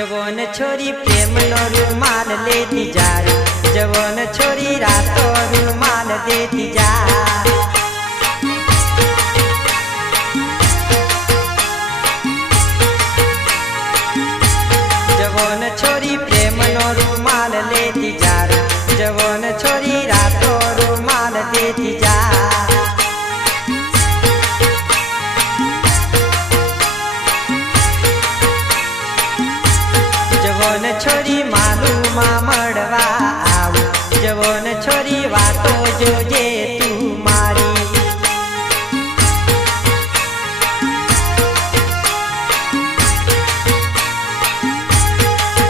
जवान छोरी प्रेम नो रुमाल लेती जा रे, जवान छोरी रातो रुमाल देती जा। जवान छोरी प्रेम नो रुमाल लेती जा रे, जवान छोरी रातो रुमाल देती जा। जवान छोरी मालूमा मड़वा आऊ, जवान छोरी वातो जोजे तू मारी।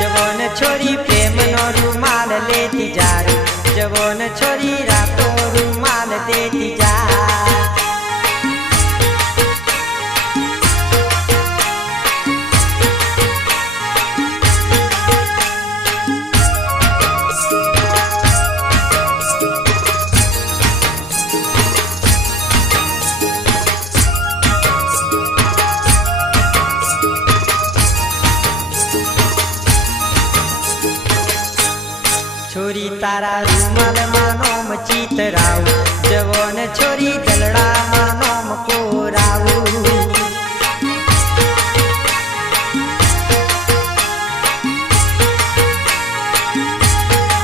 जवान छोरी प्रेम नो रुमाल लेती जा रे, जवान छोरी रातो रुमाल देती जा। छोरी तारा रुमाल मानोम चितराऊ, जवान छोरी दलड़ा मानोम कोराऊ।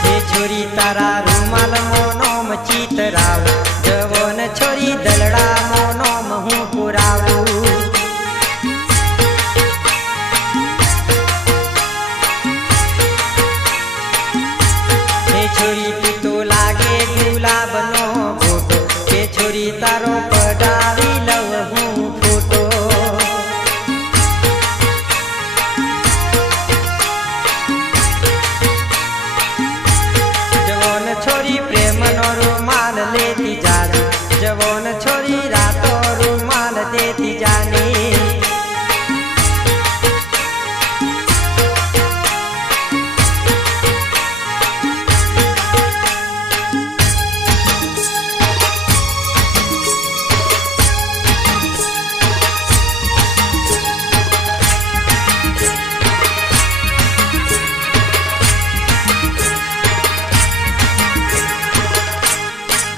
हे छोरी तारा रुमाल मानोम चितराऊ, जवान छोरी दलड़ा मानोम हूँ पुराऊ। छोरी तू तो लागे गुलाब नो फोटो, के छोरी तारो पडावी लव हूँ फोटो। जवान छोरी प्रेम नो रुमाल लेती जा रे, जवान छोरी रातो रुमाल देती जाने।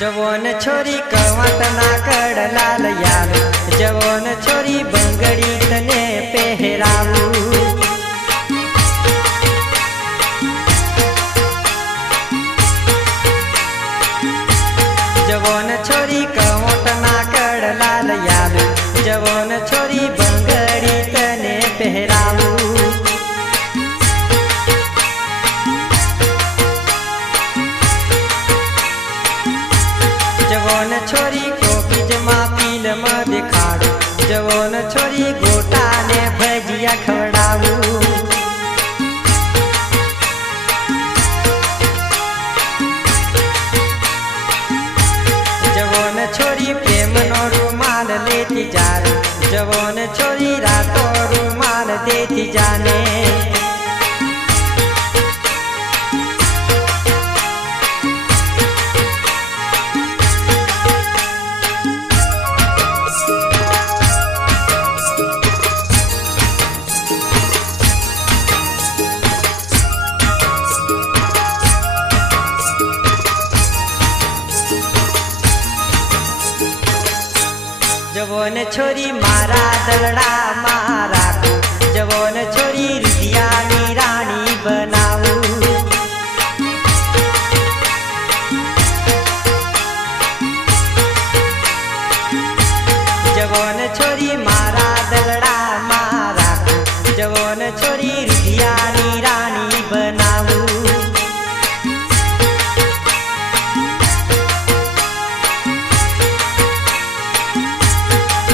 जवान छोरी कवाट ना कड़ लाल याल, जवान छोरी बंगड़ी तने पहराऊ। जवान छोरी कवाट ना कड़ लाल याल, जवान छोरी बंगड़ी तने पहराऊ। जवान छोरी को पिजमा पील म दिखाड़ू, जवान छोरी गोटा ने भजिया खवड़ाऊ। जवान छोरी प्रेम नो रुमाल लेती जा रे, जवान छोरी रातो रुमाल देती जाने। जवान छोरी मारा दलड़ा मारा को, जवान छोरी रिदियानी रानी बनाऊ। जवान छोरी मारा दलड़ा मारा को, जवान छोरी रिदियानी रानी बनाऊ।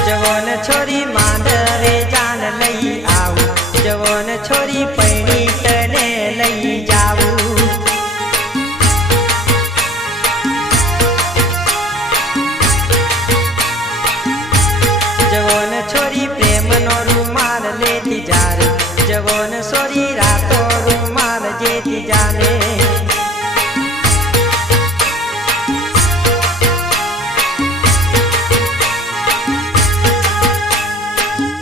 जवान छोरी मांडरे जान लई आऊ, जवान छोरी पैणी तने लई जाऊ। जवान छोरी प्रेम नो रुमाल लेती जा रे, जवान छोरी रातो रुमाल जेती जाने।